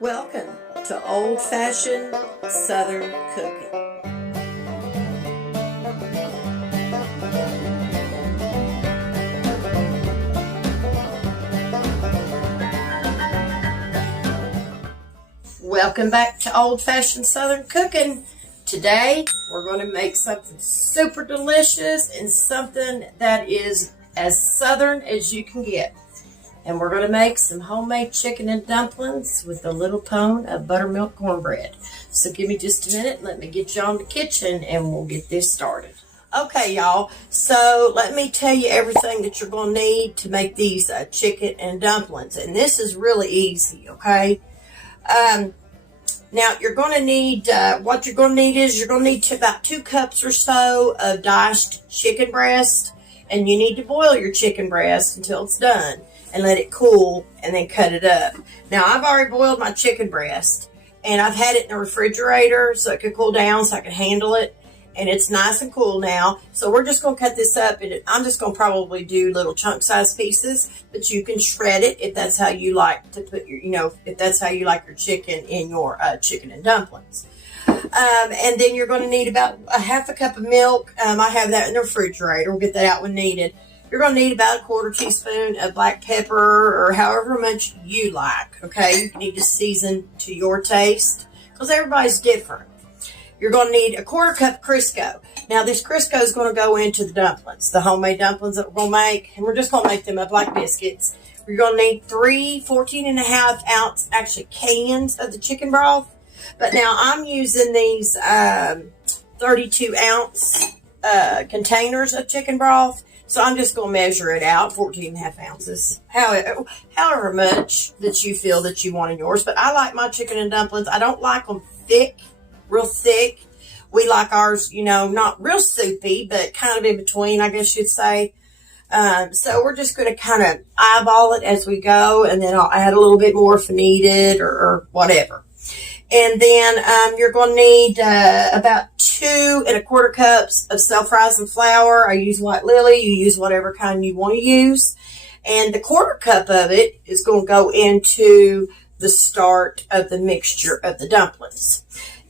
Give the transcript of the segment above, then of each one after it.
Welcome to old-fashioned Southern cooking. Welcome back to old-fashioned Southern cooking. Today we're going to make something super delicious and something that is as Southern as you can get. And we're going to make some homemade chicken and dumplings with a little pone of buttermilk cornbread. So give me just a minute. Let me get y'all in the kitchen and we'll get this started. Okay, y'all. So let me tell you everything that you're going to need to make these chicken and dumplings. And this is really easy, okay? Now, you're going to need, what you're going to need is you're going to need about 2 cups or so of diced chicken breast. And you need to boil your chicken breast until it's done. And let it cool and then cut it up. Now, I've already boiled my chicken breast and I've had it in the refrigerator so it could cool down so I could handle it. And it's nice and cool now. So we're just going to cut this up, and I'm just going to probably do little chunk size pieces, but you can shred it if that's how you like to put your, if that's how you like your chicken in your chicken and dumplings. And then you're going to need about a half a cup of milk. I have that in the refrigerator. We'll get that out when needed. You're going to need about a 1/4 teaspoon of black pepper, or however much you like, okay? You need to season to your taste because everybody's different. You're going to need a 1/4 cup Crisco. Now, this Crisco is going to go into the dumplings, the homemade dumplings that we're going to make, and we're just going to make them up like biscuits. You're going to need 3 14.5 ounce, actually, cans of the chicken broth. But now, I'm using these 32 ounce containers of chicken broth. So I'm just going to measure it out, 14.5 ounces, however much that you feel that you want in yours. But I like my chicken and dumplings. I don't like them thick, real thick. We like ours, not real soupy, but kind of in between, I guess you'd say. So we're just going to kind of eyeball it as we go, and then I'll add a little bit more if needed or whatever. And then you're going to need about 2 1/4 cups of self-rising flour. I use White Lily. You use whatever kind you want to use. And the 1/4 cup of it is going to go into the start of the mixture of the dumplings.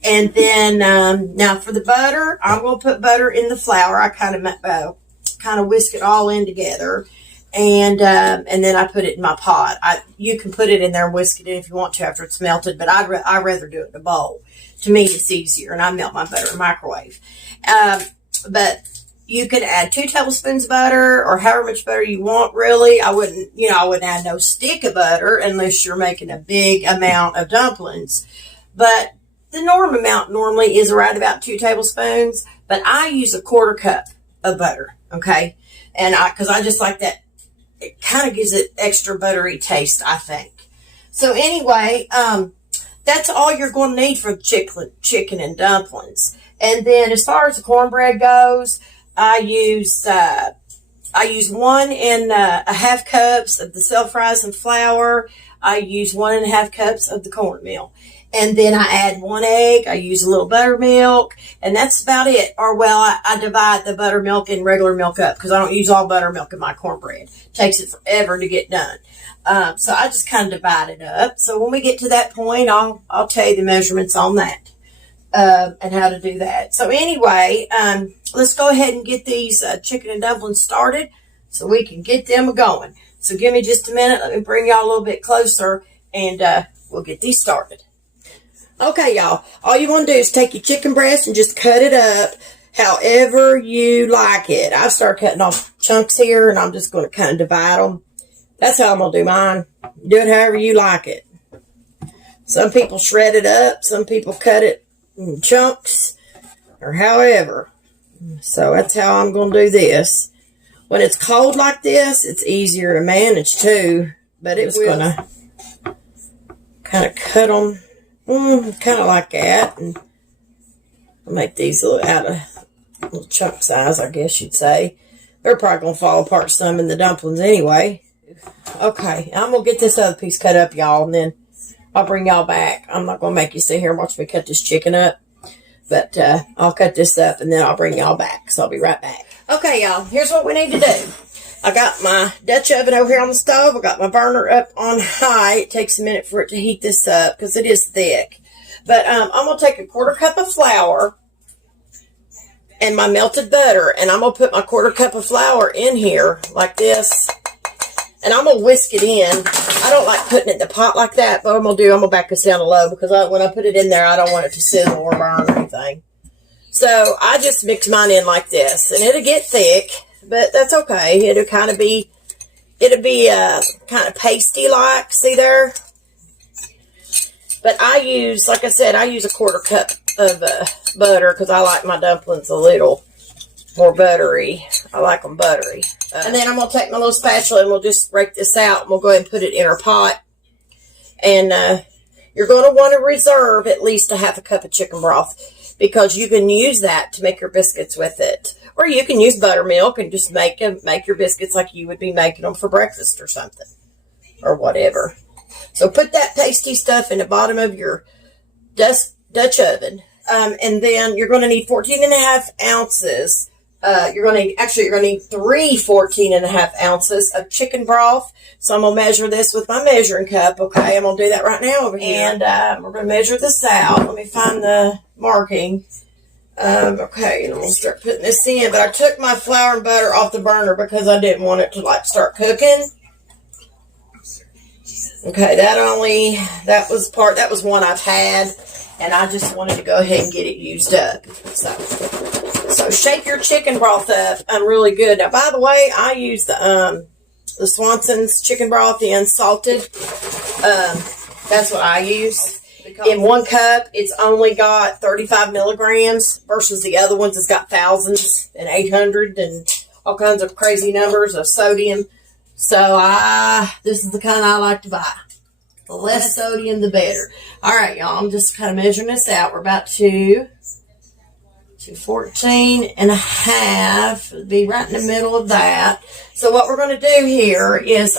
And then now for the butter, I'm going to put butter in the flour. I kind of whisk it all in together. And then I put it in my pot. You can put it in there and whisk it in if you want to after it's melted, but I'd rather do it in a bowl. To me, it's easier, and I melt my butter in the microwave. But you could add 2 tablespoons of butter, or however much butter you want, really. I wouldn't add no stick of butter unless you're making a big amount of dumplings. But the normal amount normally is around about 2 tablespoons, but I use a 1/4 cup of butter, okay? And because I just like that. It kind of gives it extra buttery taste, I think. So anyway, that's all you're going to need for chicken and dumplings. And then as far as the cornbread goes, I use 1.5 cups of the self-rising flour. I use 1.5 cups of the cornmeal. And then I add 1 egg. I use a little buttermilk, and that's about it. Or, well, I divide the buttermilk and regular milk up because I don't use all buttermilk in my cornbread. It takes it forever to get done. So I just kind of divide it up. So when we get to that point, I'll tell you the measurements on that and how to do that. So anyway, let's go ahead and get these chicken and dumplings started so we can get them going. So give me just a minute. Let me bring y'all a little bit closer, and we'll get these started. Okay, y'all, all you want to do is take your chicken breast and just cut it up however you like it. I've started cutting off chunks here, and I'm just going to kind of divide them. That's how I'm going to do mine. Do it however you like it. Some people shred it up. Some people cut it in chunks, or however. So that's how I'm going to do this. When it's cold like this, it's easier to manage too, but it's going to kind of cut them. Kind of like that, and I'll make these out of little chunk size, I guess you'd say. They're probably going to fall apart some in the dumplings anyway. Okay, I'm going to get this other piece cut up, y'all, and then I'll bring y'all back. I'm not going to make you sit here and watch me cut this chicken up, but I'll cut this up, and then I'll bring y'all back, so I'll be right back. Okay, y'all, here's what we need to do. I got my Dutch oven over here on the stove. I got my burner up on high. It takes a minute for it to heat this up because it is thick. But I'm going to take a 1/4 cup of flour and my melted butter, and I'm going to put my 1/4 cup of flour in here like this, and I'm going to whisk it in. I don't like putting it in the pot like that, but what I'm going to do, I'm going to back this down to low because when I put it in there, I don't want it to sizzle or burn or anything. So I just mix mine in like this, and it'll get thick, but that's okay. It'll kind of be, kind of pasty-like, see there? But I use, like I said, I use a 1/4 cup of butter because I like my dumplings a little more buttery. I like them buttery. And then I'm going to take my little spatula and we'll just break this out and we'll go ahead and put it in our pot. And you're going to want to reserve at least a 1/2 cup of chicken broth because you can use that to make your biscuits with it. Or you can use buttermilk and just make your biscuits like you would be making them for breakfast or something. Or whatever. So put that pasty stuff in the bottom of your Dutch oven. And then you're going to need 14.5 ounces. You're going to need 3 14.5 ounces of chicken broth. So I'm going to measure this with my measuring cup. Okay, I'm going to do that right now over here. And we're going to measure this out. Let me find the marking. Okay, and I'm going to start putting this in. But I took my flour and butter off the burner because I didn't want it to start cooking. Okay, that was one I've had, and I just wanted to go ahead and get it used up. So shake your chicken broth up really good. Now, by the way, I use the Swanson's chicken broth, the unsalted. That's what I use. In 1 cup, it's only got 35 milligrams versus the other ones has got thousands and 800 and all kinds of crazy numbers of sodium. So this is the kind I like to buy. The less sodium, the better. All right, y'all. I'm just kind of measuring this out. We're about to 14.5. It'll be right in the middle of that. So what we're going to do here is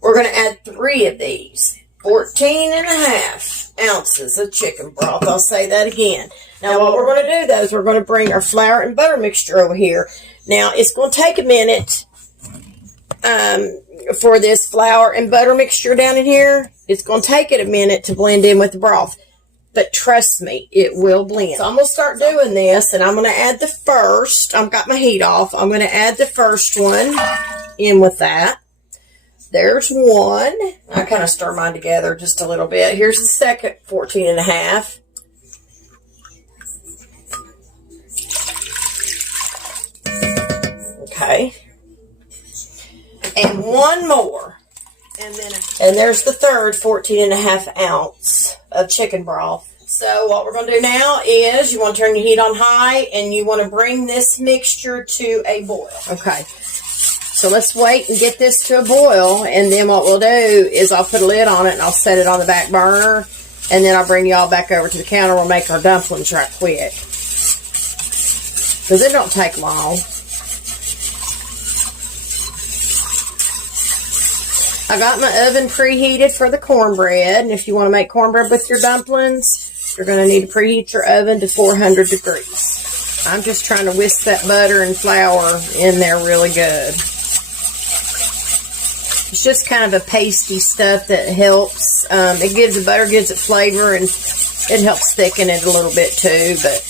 we're going to add 3 of these. 14.5 ounces of chicken broth. I'll say that again. Now what we're going to do, though, is we're going to bring our flour and butter mixture over here. Now, it's going to take a minute for this flour and butter mixture down in here. It's going to take it a minute to blend in with the broth. But trust me, it will blend. So I'm going to start doing this, and I'm going to add the first. I've got my heat off. I'm going to add the first one in with that. There's one. I kind of stir mine together just a little bit. Here's the second 14.5. Okay. And one more. And there's the third 14.5 ounce of chicken broth. So what we're going to do now is you want to turn your heat on high and you want to bring this mixture to a boil. Okay. So let's wait and get this to a boil, and then what we'll do is I'll put a lid on it and I'll set it on the back burner, and then I'll bring y'all back over to the counter. We'll make our dumplings right quick. Because it don't take long. I got my oven preheated for the cornbread, and if you want to make cornbread with your dumplings, you're going to need to preheat your oven to 400 degrees. I'm just trying to whisk that butter and flour in there really good. It's just kind of a pasty stuff that helps. The butter gives it flavor, and it helps thicken it a little bit too, but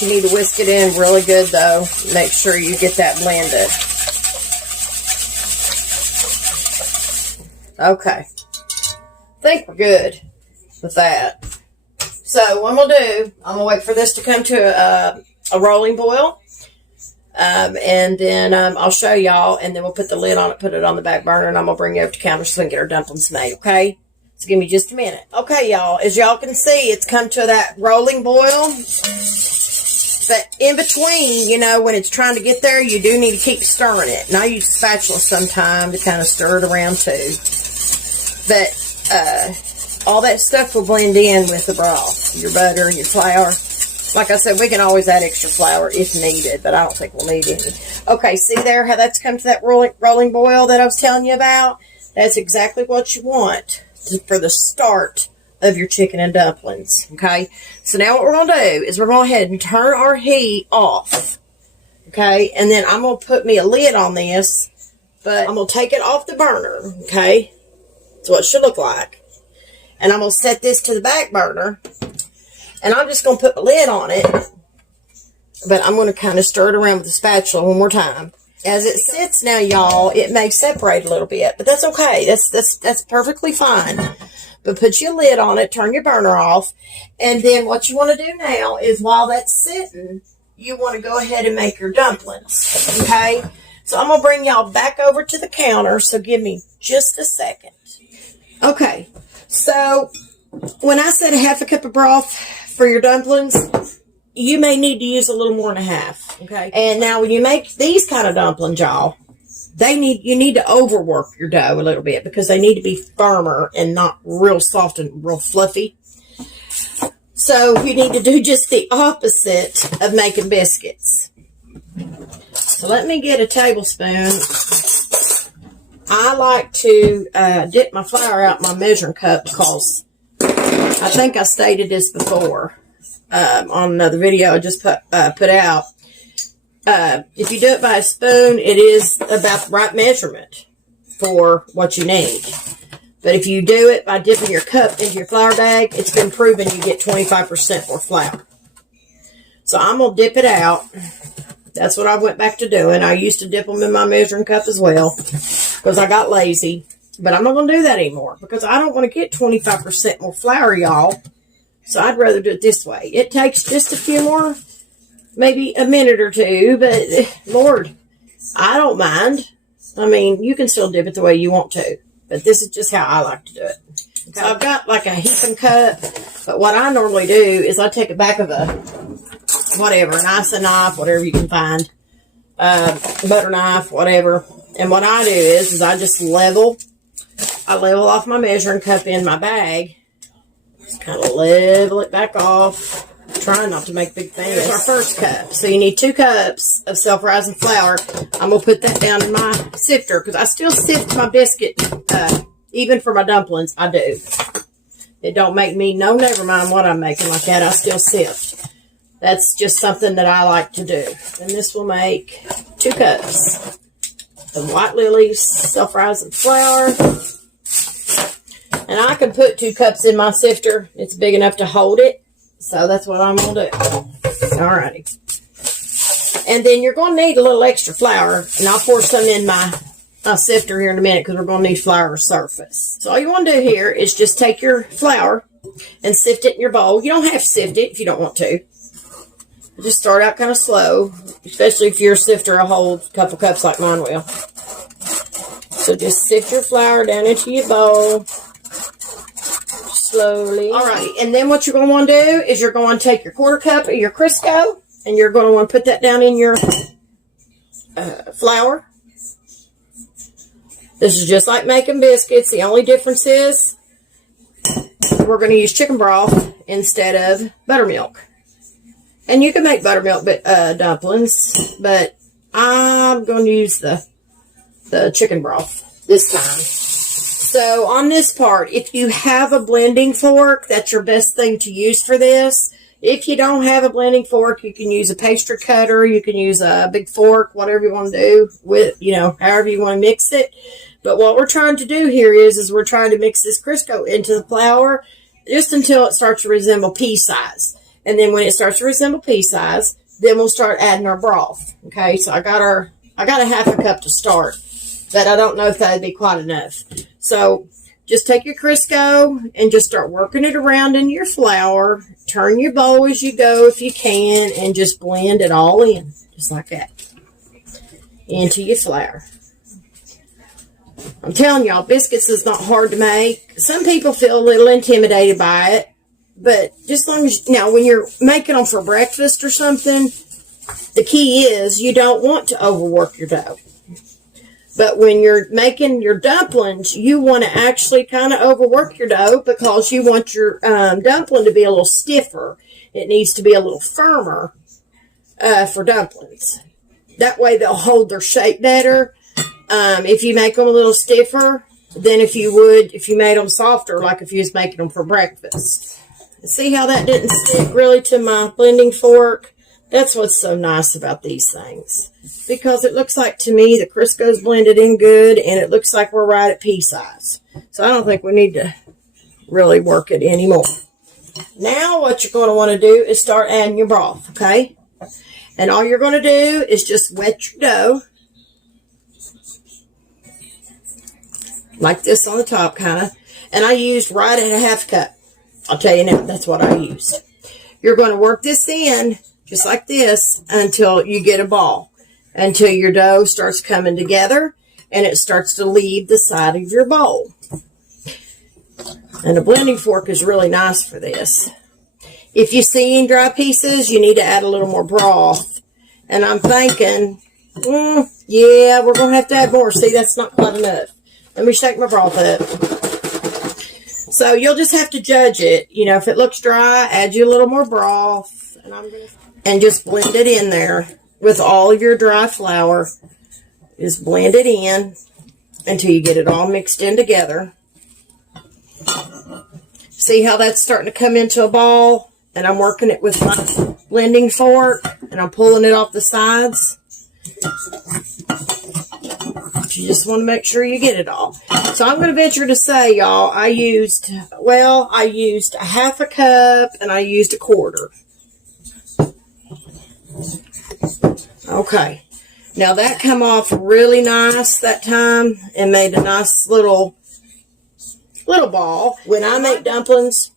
you need to whisk it in really good though. Make sure you get that blended. Okay. I think we're good with that. So what I'm going to do, I'm going to wait for this to come to a rolling boil. And then I'll show y'all, and then we'll put the lid on it, put it on the back burner, and I'm going to bring it over to the counter so we can get our dumplings made, okay? So give me just a minute. Okay, y'all, as y'all can see, it's come to that rolling boil. But in between, you know, when it's trying to get there, you do need to keep stirring it. And I use a spatula sometime to kind of stir it around too. But all that stuff will blend in with the broth, your butter and your flour. Like I said, we can always add extra flour if needed, but I don't think we'll need any. Okay, see there how that's come to that rolling boil that I was telling you about? That's exactly what you want for the start of your chicken and dumplings, okay? So now what we're going to do is we're going to go ahead and turn our heat off, Okay, and then I'm going to put me a lid on this, but I'm going to take it off the burner, okay? That's what it should look like. And I'm going to set this to the back burner, and I'm just going to put the lid on it, but I'm going to kind of stir it around with the spatula one more time. As it sits now, y'all, it may separate a little bit, but that's okay. That's perfectly fine. But put your lid on it, turn your burner off, and then what you want to do now is while that's sitting, you want to go ahead and make your dumplings, okay? So I'm going to bring y'all back over to the counter, so give me just a second. Okay, so when I said a half a cup of broth for your dumplings, you may need to use a little more than a half, okay? And now when you make these kind of dumplings, y'all, you need to overwork your dough a little bit because they need to be firmer and not real soft and real fluffy. So you need to do just the opposite of making biscuits. So let me get a tablespoon. I like to dip my flour out in my measuring cup because I think I stated this before on another video I just put out. If you do it by a spoon, it is about the right measurement for what you need. But if you do it by dipping your cup into your flour bag, it's been proven you get 25% more flour. So I'm going to dip it out. That's what I went back to doing. I used to dip them in my measuring cup as well because I got lazy. But I'm not going to do that anymore because I don't want to get 25% more flour, y'all. So I'd rather do it this way. It takes just a few more, maybe a minute or two, but Lord, I don't mind. I mean, you can still dip it the way you want to, but this is just how I like to do it. Okay. So I've got like a heaping cup, but what I normally do is I take a back of a, whatever, an ice knife, whatever you can find, butter knife, whatever. And what I do is I just level off my measuring cup in my bag. Just kind of level it back off. Trying not to make big things. Here's our first cup. So you need 2 cups of self-rising flour. I'm going to put that down in my sifter because I still sift my biscuit. Even for my dumplings, I do. It don't make me, no, never mind what I'm making like that. I still sift. That's just something that I like to do. And this will make 2 cups of White Lily's self-rising flour. And I can put 2 cups in my sifter. It's big enough to hold it. So that's what I'm going to do. Alrighty. And then you're going to need a little extra flour. And I'll pour some in my sifter here in a minute because we're going to need flour surface. So all you want to do here is just take your flour and sift it in your bowl. You don't have to sift it if you don't want to. Just start out kind of slow, especially if your sifter will hold a couple cups like mine will. So just sift your flour down into your bowl. Slowly. Alright, and then what you're going to want to do is you're going to take your 1/4 cup of your Crisco and you're going to want to put that down in your flour. This is just like making biscuits. The only difference is we're going to use chicken broth instead of buttermilk. And you can make buttermilk dumplings, but I'm going to use the chicken broth this time. So on this part, if you have a blending fork, that's your best thing to use for this. If you don't have a blending fork, you can use a pastry cutter. You can use a big fork, whatever you want to do with, however you want to mix it. But what we're trying to do here is we're trying to mix this Crisco into the flour just until it starts to resemble pea size. And then when it starts to resemble pea size, then we'll start adding our broth. Okay, so I got a 1/2 cup to start, but I don't know if that'd be quite enough. So just take your Crisco and just start working it around in your flour. Turn your bowl as you go if you can, and just blend it all in, just like that, into your flour. I'm telling y'all, biscuits is not hard to make. Some people feel a little intimidated by it, but just long as, now when you're making them for breakfast or something, the key is you don't want to overwork your dough. But when you're making your dumplings, you want to actually kind of overwork your dough because you want your dumpling to be a little stiffer. It needs to be a little firmer for dumplings. That way they'll hold their shape better. If you make them a little stiffer than if you made them softer, like if you was making them for breakfast. See how that didn't stick really to my blending fork? That's what's so nice about these things. Because it looks like, to me, the Crisco's blended in good, and it looks like we're right at pea size. So I don't think we need to really work it anymore. Now what you're going to want to do is start adding your broth, okay? And all you're going to do is just wet your dough. Like this on the top, kind of. And I used right at a half cup. I'll tell you now, that's what I used. You're going to work this in just like this until you get a ball. Until your dough starts coming together and it starts to leave the side of your bowl. And a blending fork is really nice for this. If you see any dry pieces, you need to add a little more broth. And I'm thinking, yeah, we're going to add more. See, that's not quite enough. Let me shake my broth up. So you'll just have to judge it. You know, if it looks dry, add you a little more broth. And just blend it in there with all your dry flour. Just blend it in until you get it all mixed in together. See how that's starting to come into a ball? And I'm working it with my blending fork. And I'm pulling it off the sides. You just want to make sure you get it all. So I'm going to venture to say, y'all, I used a half a cup and I used a quarter. Okay. Now that come off really nice that time and made a nice little ball. When I make dumplings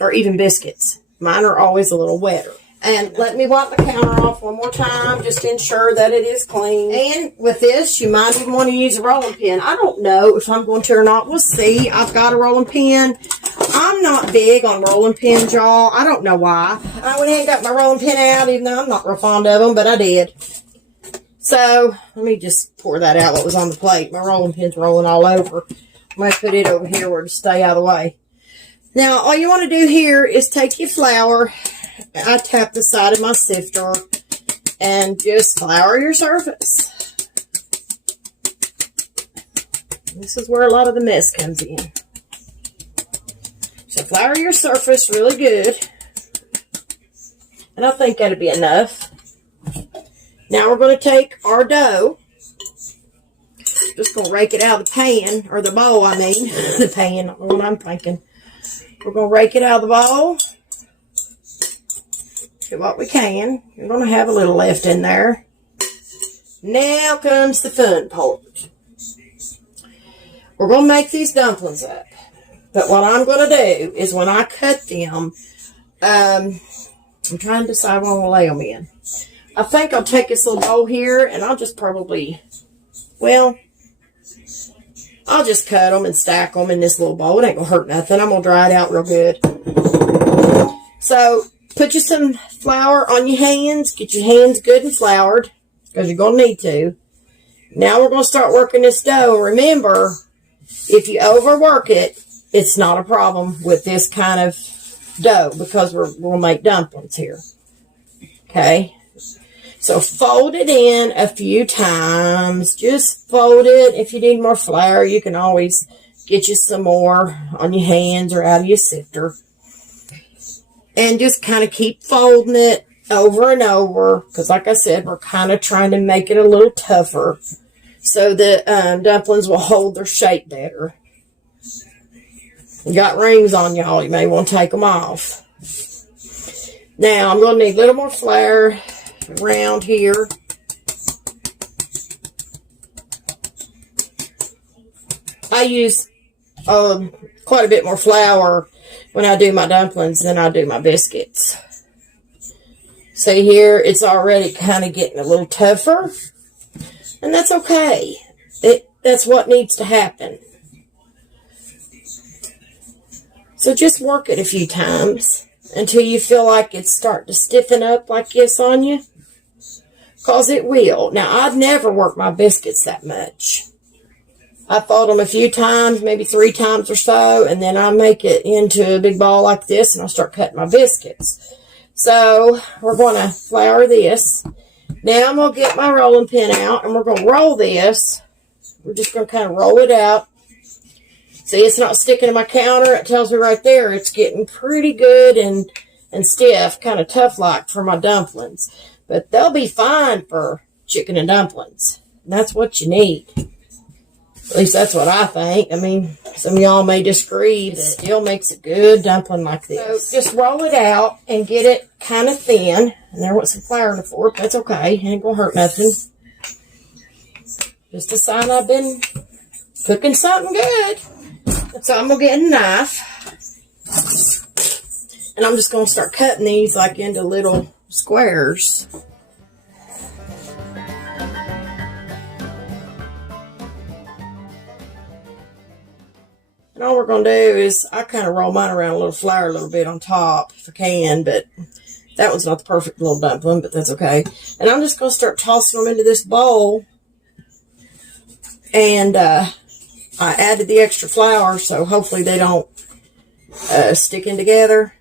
or even biscuits, mine are always a little wetter. And let me wipe the counter off one more time just to ensure that it is clean. And with this, you might even want to use a rolling pin. I don't know if I'm going to or not. We'll see. I've got a rolling pin. I'm not big on rolling pins, y'all. I don't know why. I went ahead and got my rolling pin out, even though I'm not real fond of them, but I did. So, let me just pour that out what was on the plate. My rolling pin's rolling all over. I'm going to put it over here where to stay out of the way. Now, all you want to do here is take your flour. I tap the side of my sifter and just flour your surface. This is where a lot of the mess comes in. So flour your surface really good. And I think that'll be enough. Now we're going to take our dough. Just going to rake it out of the pan, or the bowl, I mean. The pan, I don't know what I'm thinking. We're going to rake it out of the bowl. Get what we can. You're going to have a little left in there. Now comes the fun part. We're going to make these dumplings up. But what I'm going to do is when I cut them, I'm trying to decide what I'm going to lay them in. I think I'll take this little bowl here and I'll just probably, well, I'll just cut them and stack them in this little bowl. It ain't going to hurt nothing. I'm going to dry it out real good. So, put you some flour on your hands. Get your hands good and floured, because you're going to need to. Now we're going to start working this dough. Remember, if you overwork it, it's not a problem with this kind of dough, because we'll make dumplings here. Okay? So fold it in a few times. Just fold it. If you need more flour, you can always get you some more on your hands or out of your sifter. And just kind of keep folding it over and over. Because like I said, we're kind of trying to make it a little tougher. So the dumplings will hold their shape better. You got rings on y'all. You may want to take them off. Now I'm going to need a little more flour around here. I use quite a bit more flour when I do my dumplings than I do my biscuits. See here, it's already kind of getting a little tougher. And that's okay. That's what needs to happen. So just work it a few times until you feel like it's starting to stiffen up like this on you. Because it will. Now, I've never worked my biscuits that much. I fold them a few times, maybe 3 times or so, and then I make it into a big ball like this, and I'll start cutting my biscuits. So, we're going to flour this. Now, I'm going to get my rolling pin out, and we're going to roll this. We're just going to kind of roll it out. See, it's not sticking to my counter. It tells me right there it's getting pretty good and and stiff, kind of tough-like for my dumplings. But they'll be fine for chicken and dumplings. And that's what you need. At least that's what I think. I mean, some of y'all may disagree, but it still makes a good dumpling like this. So just roll it out and get it kind of thin. And there was some flour in the fork. That's okay. Ain't gonna hurt nothing. Just a sign I've been cooking something good. So I'm gonna get a knife. And I'm just gonna start cutting these like into little squares. And all we're going to do is, I kind of roll mine around a little flour a little bit on top if I can, but that one's not the perfect little dumpling, but that's okay. And I'm just going to start tossing them into this bowl. And I added the extra flour, so hopefully they don't stick in together.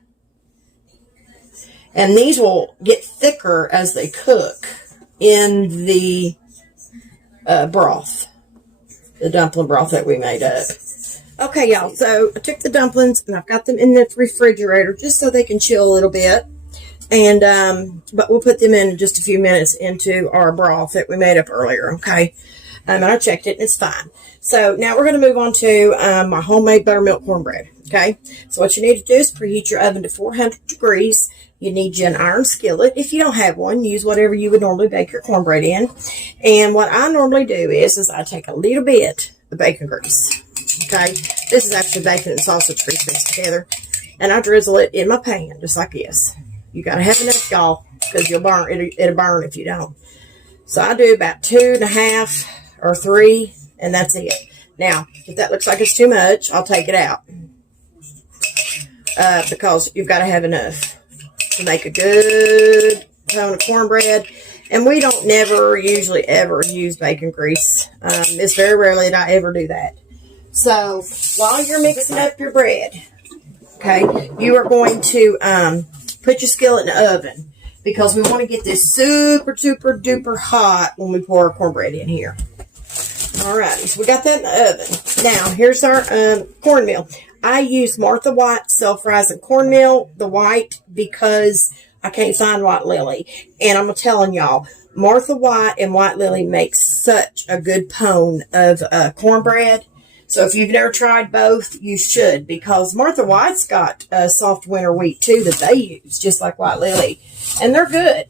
And these will get thicker as they cook in the broth, the dumpling broth that we made up. Okay, y'all, so I took the dumplings and I've got them in the refrigerator just so they can chill a little bit. And, but we'll put them in just a few minutes into our broth that we made up earlier, okay? And I checked it and it's fine. So now we're going to move on to my homemade buttermilk cornbread, okay? So what you need to do is preheat your oven to 400 degrees. You need you an iron skillet. If you don't have one, use whatever you would normally bake your cornbread in. And what I normally do is I take a little bit of bacon grease. Okay, this is actually bacon and sausage grease mixed together, and I drizzle it in my pan just like this. You gotta have enough, y'all, because you'll burn. It'll burn if you don't. So I do about 2.5 or 3, and that's it. Now, if that looks like it's too much, I'll take it out because you've got to have enough to make a good pound of cornbread. And we don't usually ever use bacon grease. It's very rarely that I ever do that. So, while you're mixing up your bread, okay, you are going to put your skillet in the oven because we want to get this super, super, duper hot when we pour our cornbread in here. Alrighty, so we got that in the oven. Now, here's our cornmeal. I use Martha White self-rising cornmeal, the white, because I can't find White Lily. And I'm telling y'all, Martha White and White Lily make such a good pone of cornbread. So if you've never tried both, you should, because Martha White's got soft winter wheat too that they use, just like White Lily, and they're good.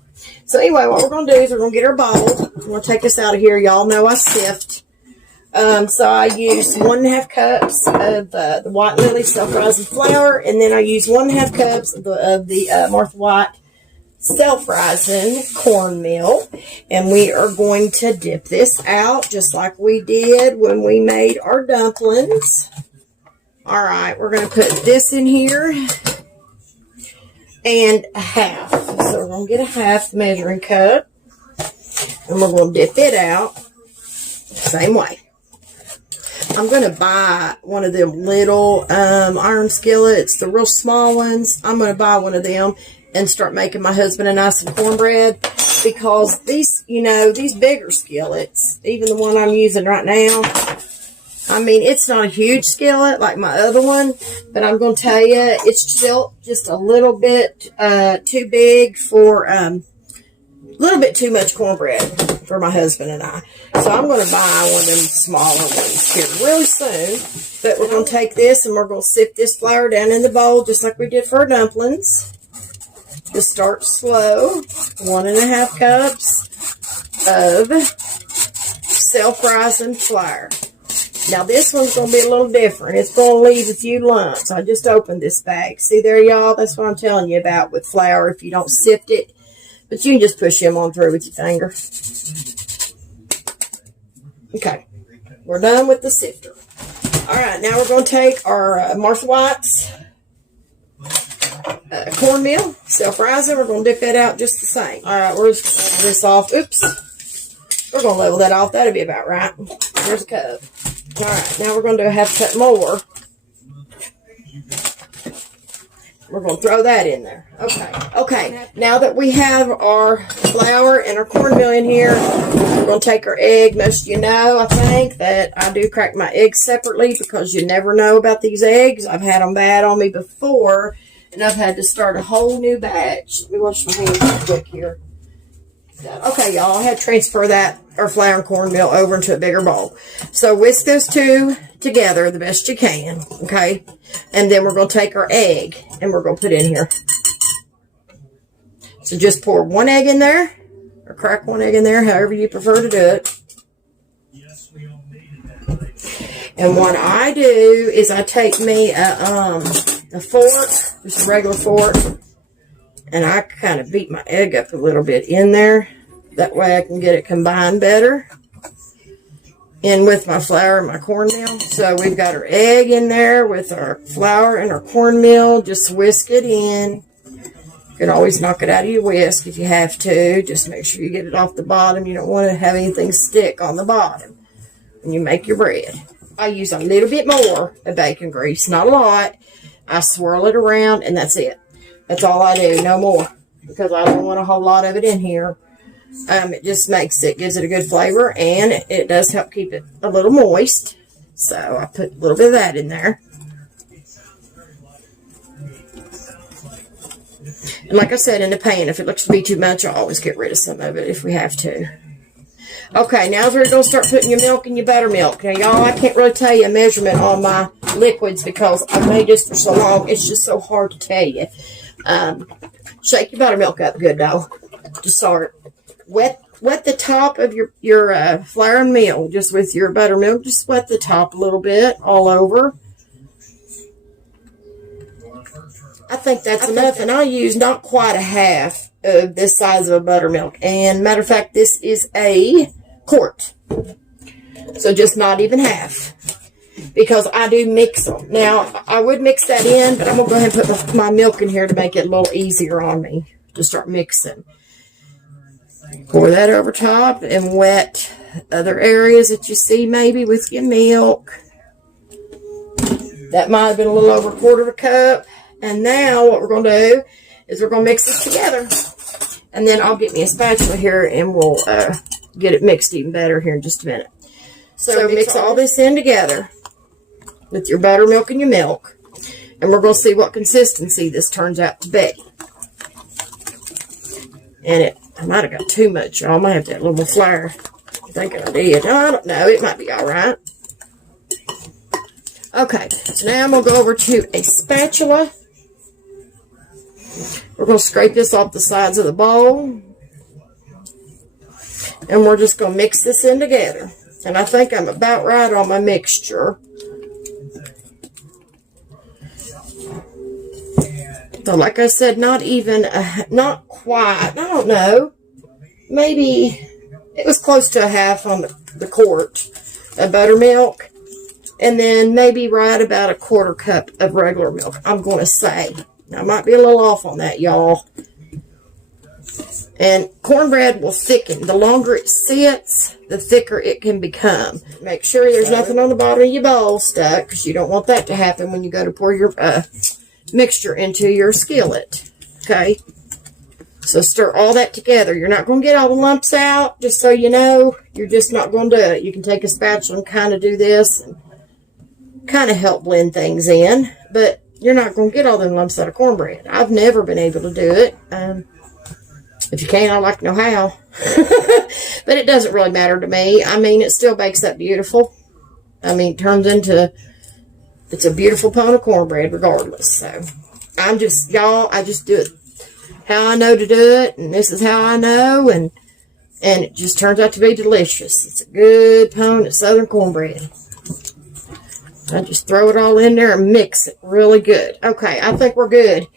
So anyway, what we're going to do is we're going to get our bowl. I'm going to take this out of here. Y'all know I sift. So I use 1.5 cups of the White Lily self-rising flour, and then I use 1.5 cups of the Martha White self-rising cornmeal, and we are going to dip this out just like we did when we made our dumplings. All right, we're going to put this in here and a half. So we're going to get a half measuring cup, and we're going to dip it out same way. I'm going to buy one of them little iron skillets, the real small ones. I'm going to buy one of them and start making my husband and I some cornbread, because these, these bigger skillets, even the one I'm using right now, I mean, it's not a huge skillet like my other one, but I'm going to tell you, it's still just a little bit too big for, a little bit too much cornbread for my husband and I. So I'm going to buy one of them smaller ones here really soon. But we're going to take this and we're going to sift this flour down in the bowl just like we did for our dumplings. Just start slow. 1.5 cups of self-rising flour. Now this one's going to be a little different. It's going to leave a few lumps. I just opened this bag. See there, y'all? That's what I'm telling you about with flour if you don't sift it. But you can just push them on through with your finger. Okay. We're done with the sifter. All right. Now we're going to take our Martha White's cornmeal, self-rising. We're going to dip that out just the same. All right. We're just level this off. Oops. We're going to level that off. That'll be about right. There's a cup. All right. Now we're going to do a half cup more. We're going to throw that in there. Okay. Now that we have our flour and our cornmeal in here, we're going to take our egg. Most of you know, I think, that I do crack my eggs separately because you never know about these eggs. I've had them bad on me before, and I've had to start a whole new batch. Let me wash my hands real quick here. Okay, y'all, I had to transfer that, our flour and cornmeal, over into a bigger bowl. So whisk those two together the best you can, okay? And then we're going to take our egg, and we're going to put it in here. So just pour one egg in there, or crack one egg in there, however you prefer to do it. And what I do is I take me a fork, just a regular fork, and I kind of beat my egg up a little bit in there. That way I can get it combined better in with my flour and my cornmeal. So we've got our egg in there with our flour and our cornmeal. Just whisk it in. You can always knock it out of your whisk if you have to. Just make sure you get it off the bottom. You don't want to have anything stick on the bottom when you make your bread. I use a little bit more of bacon grease, not a lot. I swirl it around, and that's it. That's all I do, no more, because I don't want a whole lot of it in here. It just gives it a good flavor, and it does help keep it a little moist. So I put a little bit of that in there. And like I said, in the pan, if it looks to be too much, I'll always get rid of some of it if we have to. Okay, now we're going to start putting your milk and your buttermilk. Now, y'all, I can't really tell you a measurement on my liquids because I've made this for so long. It's just so hard to tell you. Shake your buttermilk up good, though, to start. Wet the top of your flour and meal just with your buttermilk. Just wet the top a little bit all over. I think that's enough, and I use not quite a half of this size of a buttermilk. And matter of fact, this is a quart, so just not even half, because I do mix them. Now, I would mix that in, but I'm going to go ahead and put my milk in here to make it a little easier on me to start mixing. Pour that over top and wet other areas that you see maybe with your milk. That might have been a little over a quarter of a cup. And now what we're going to do is we're going to mix this together. And then I'll get me a spatula here and we'll get it mixed even better here in just a minute. So mix all this in together with your buttermilk and your milk. And we're going to see what consistency this turns out to be. And I might have got too much, y'all. I might have to add a little more flour. I think I did. I don't know. It might be all right. Okay, so now I'm going to go over to a spatula. We're going to scrape this off the sides of the bowl. And we're just going to mix this in together. And I think I'm about right on my mixture. So like I said, not quite, I don't know. Maybe it was close to a half on the quart of buttermilk. And then maybe right about a quarter cup of regular milk, I'm going to say. Now, I might be a little off on that, y'all. And cornbread will thicken. The longer it sits, the thicker it can become. Make sure there's nothing on the bottom of your bowl stuck, because you don't want that to happen when you go to pour your mixture into your skillet. Okay? So stir all that together. You're not going to get all the lumps out, just so you know. You're just not going to do it. You can take a spatula and kind of do this and kind of help blend things in, but you're not going to get all them lumps out of cornbread. I've never been able to do it. If you can, I'd like to know how. But it doesn't really matter to me. I mean, it still bakes up beautiful. I mean, it turns into, it's a beautiful pound of cornbread regardless. So, I'm just, y'all, I just do it how I know to do it, and this is how I know, and it just turns out to be delicious. It's a good pound of southern cornbread. I just throw it all in there and mix it really good. Okay, I think we're good.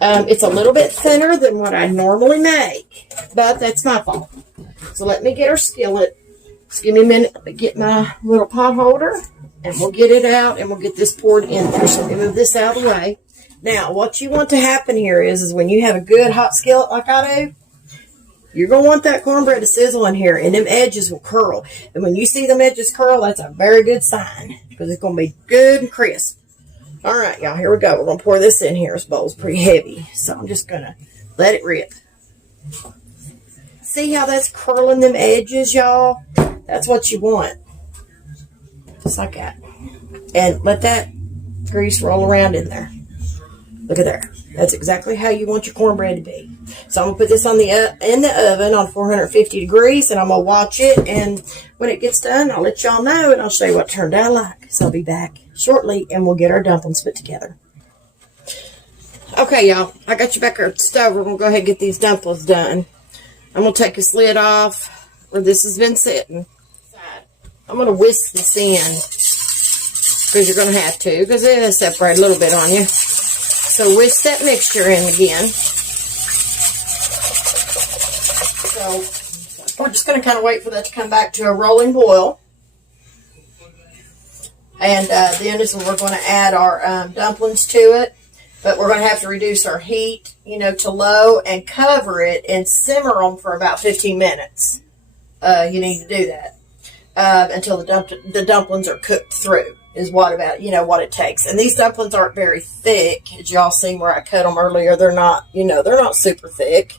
It's a little bit thinner than what I normally make, but that's my fault. So let me get our skillet. Just give me a minute. Let me get my little pot holder, and we'll get it out, and we'll get this poured in there. So let me move this out of the way. Now, what you want to happen here is when you have a good hot skillet like I do, you're going to want that cornbread to sizzle in here, and them edges will curl. And when you see them edges curl, that's a very good sign, because it's going to be good and crisp. All right, y'all, here we go. We're going to pour this in here. This bowl's pretty heavy, so I'm just going to let it rip. See how that's curling them edges, y'all? That's what you want. Just like that. And let that grease roll around in there. Look at there. That's exactly how you want your cornbread to be. So I'm going to put this on in the oven on 450 degrees, and I'm going to watch it. And when it gets done, I'll let y'all know, and I'll show you what it turned out like. So I'll be back shortly, and we'll get our dumplings put together. Okay, y'all. I got you back here at the stove. We're going to go ahead and get these dumplings done. I'm going to take this lid off where this has been sitting. I'm going to whisk this in because you're going to have to, because it'll separate a little bit on you. So whisk that mixture in again. So we're just going to kind of wait for that to come back to a rolling boil. And then is when we're going to add our dumplings to it. But we're going to have to reduce our heat, to low and cover it and simmer them for about 15 minutes. You need to do that until the dumplings are cooked through. Is what it takes. And these dumplings aren't very thick, as y'all seen where I cut them earlier. They're not, they're not super thick.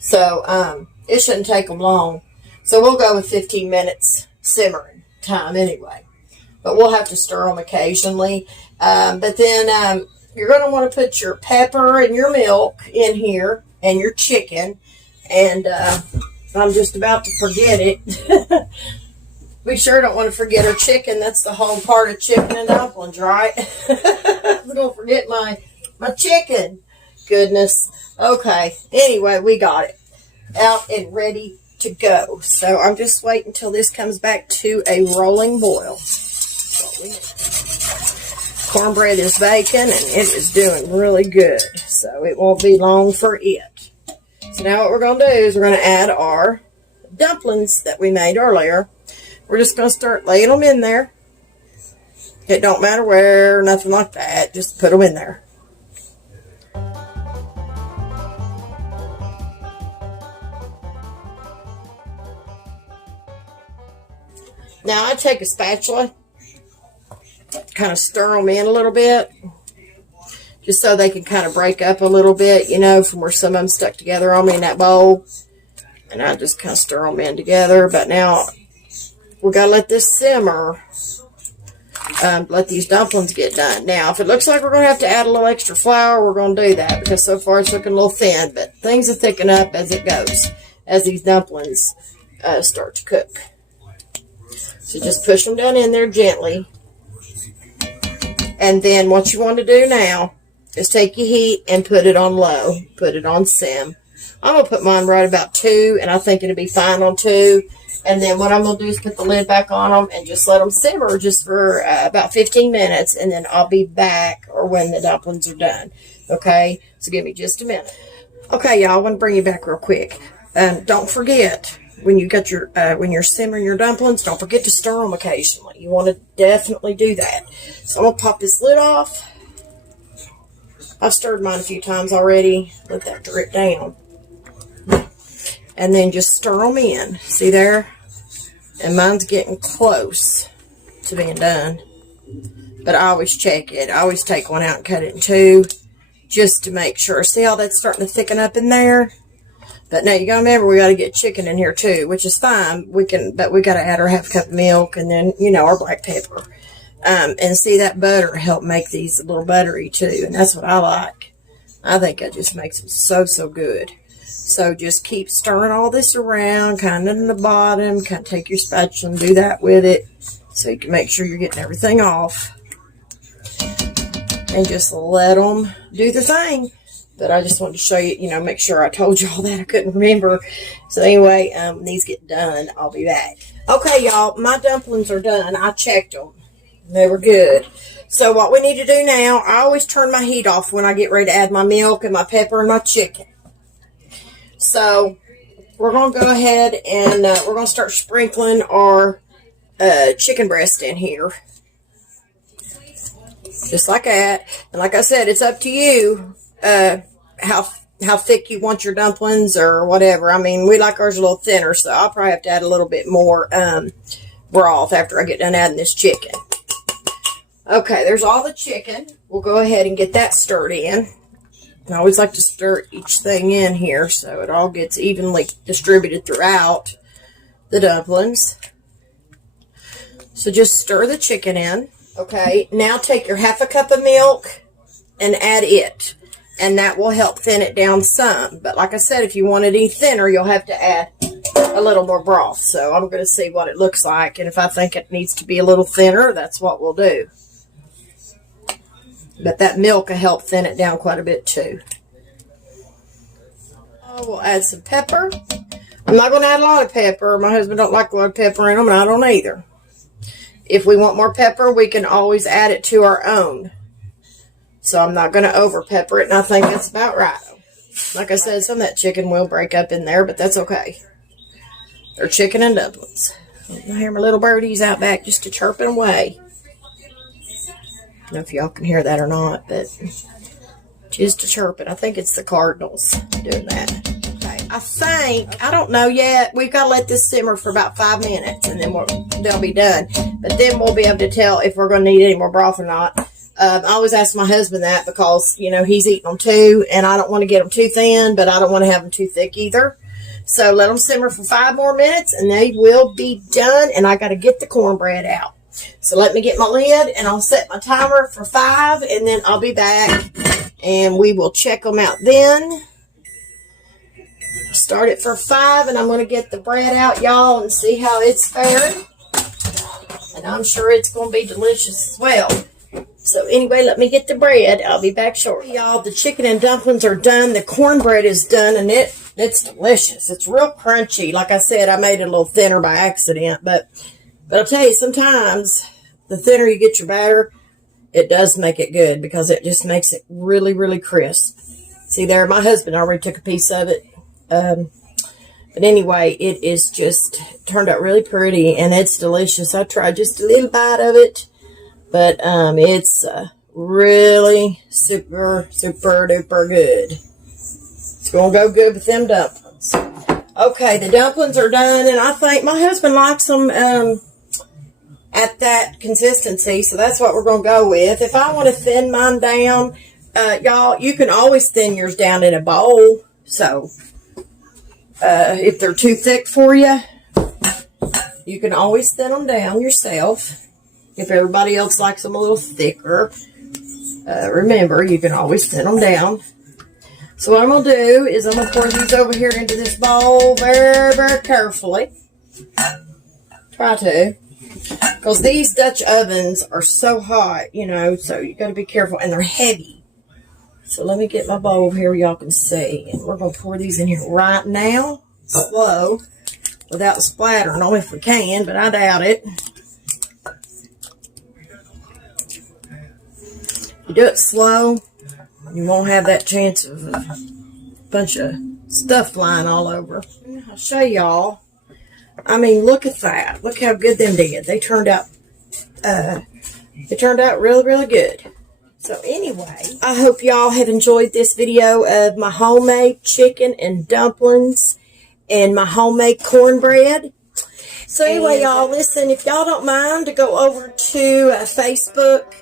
So, it shouldn't take them long. So we'll go with 15 minutes simmering time anyway. But we'll have to stir them occasionally. But then, you're going to want to put your pepper and your milk in here and your chicken. And, I'm just about to forget it. We sure don't want to forget our chicken. That's the whole part of chicken and dumplings, right? I'm going to forget my chicken. Goodness. Okay. Anyway, we got it out and ready to go. So I'm just waiting until this comes back to a rolling boil. Cornbread is baking, and it is doing really good. So it won't be long for it. So now what we're going to do is we're going to add our dumplings that we made earlier. We're just going to start laying them in there. It don't matter where, nothing like that. Just put them in there. Now I take a spatula, kind of stir them in a little bit, just so they can kind of break up a little bit, from where some of them stuck together on me in that bowl. And I just kind of stir them in together. But now we got to let this simmer, let these dumplings get done. Now, if it looks like we're going to have to add a little extra flour, we're going to do that, because so far it's looking a little thin, but things will thicken up as it goes, as these dumplings start to cook. So just push them down in there gently. And then what you want to do now is take your heat and put it on low, put it on sim. I'm going to put mine right about 2, and I think it'll be fine on 2. And then what I'm going to do is put the lid back on them and just let them simmer just for about 15 minutes. And then I'll be back, or when the dumplings are done. Okay? So give me just a minute. Okay, y'all, I want to bring you back real quick. Don't forget, when you got your, when you're simmering your dumplings, don't forget to stir them occasionally. You want to definitely do that. So I'm going to pop this lid off. I've stirred mine a few times already. Let that drip down. And then just stir them in. See there? And mine's getting close to being done. But I always check it. I always take one out and cut it in 2. Just to make sure. See how that's starting to thicken up in there? But now you gotta remember, we gotta get chicken in here too, which is fine. But we gotta add our half cup of milk, and then, our black pepper. And see, that butter help make these a little buttery too. And that's what I like. I think that just makes them so good. So just keep stirring all this around, kind of in the bottom. Kind of take your spatula and do that with it, so you can make sure you're getting everything off. And just let them do their thing. But I just wanted to show you, make sure I told you all that. I couldn't remember. So anyway, when these get done, I'll be back. Okay, y'all, my dumplings are done. I checked them. They were good. So what we need to do now, I always turn my heat off when I get ready to add my milk and my pepper and my chicken. So we're going to go ahead and we're going to start sprinkling our chicken breast in here. Just like that. And like I said, it's up to you how thick you want your dumplings or whatever. I mean, we like ours a little thinner, so I'll probably have to add a little bit more broth after I get done adding this chicken. Okay, there's all the chicken. We'll go ahead and get that stirred in. I always like to stir each thing in here so it all gets evenly distributed throughout the dumplings. So just stir the chicken in. Okay, now take your half a cup of milk and add it. And that will help thin it down some. But like I said, if you want it any thinner, you'll have to add a little more broth. So I'm going to see what it looks like. And if I think it needs to be a little thinner, that's what we'll do. But that milk will help thin it down quite a bit too. We'll add some pepper. I'm not going to add a lot of pepper. My husband don't like a lot of pepper in them, and I don't either. If we want more pepper, we can always add it to our own. So I'm not going to over pepper it, and I think that's about right. Like I said, some of that chicken will break up in there, but that's okay. They're chicken and dumplings. I hear my little birdies out back just a chirping away. I don't know if y'all can hear that or not, but just a chirping. I think it's the cardinals doing that. Okay, I don't know yet. We've got to let this simmer for about 5 minutes, and then they'll be done. But then we'll be able to tell if we're going to need any more broth or not. I always ask my husband that because, you know, he's eating them too, and I don't want to get them too thin, but I don't want to have them too thick either. So let them simmer for 5 more minutes, and they will be done, and I got to get the cornbread out. So let me get my lid, and I'll set my timer for 5, and then I'll be back, and we will check them out then. Start it for 5, and I'm going to get the bread out, y'all, and see how it's faring. And I'm sure it's going to be delicious as well. So anyway, let me get the bread. I'll be back shortly. Y'all, the chicken and dumplings are done. The cornbread is done, and it's delicious. It's real crunchy. Like I said, I made it a little thinner by accident. But I'll tell you, sometimes the thinner you get your batter, it does make it good because it just makes it really, really crisp. See there, my husband already took a piece of it. But anyway, it is just turned out really pretty, and it's delicious. I tried just a little bite of it. But it's really super, super duper good. It's going to go good with them dumplings. Okay, the dumplings are done, and I think my husband likes them at that consistency, so that's what we're going to go with. If I want to thin mine down, y'all, you can always thin yours down in a bowl. So if they're too thick for you, you can always thin them down yourself. If everybody else likes them a little thicker, remember, you can always thin them down. So what I'm going to do is I'm going to pour these over here into this bowl very, very carefully. Try to. Because these Dutch ovens are so hot, you know, so you got to be careful. And they're heavy. So let me get my bowl here y'all can see. And we're going to pour these in here right now. Slow. Without splattering them if we can, but I doubt it. You do it slow, you won't have that chance of a bunch of stuff flying all over. I'll show y'all. I mean, look at that. Look how good them did. They turned out really, really good. So anyway, I hope y'all have enjoyed this video of my homemade chicken and dumplings and my homemade cornbread. So anyway, y'all, listen, if y'all don't mind to go over to Facebook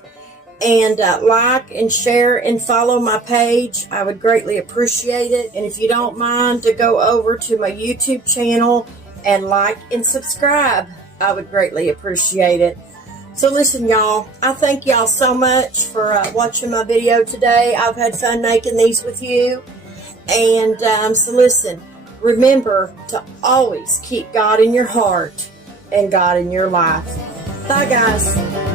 and like and share and follow my page, I would greatly appreciate it. And if you don't mind to go over to my YouTube channel and like and subscribe, I would greatly appreciate it. So listen, y'all, I thank y'all so much for watching my video today. I've had fun making these with you. And so listen, remember to always keep God in your heart and God in your life. Bye, guys.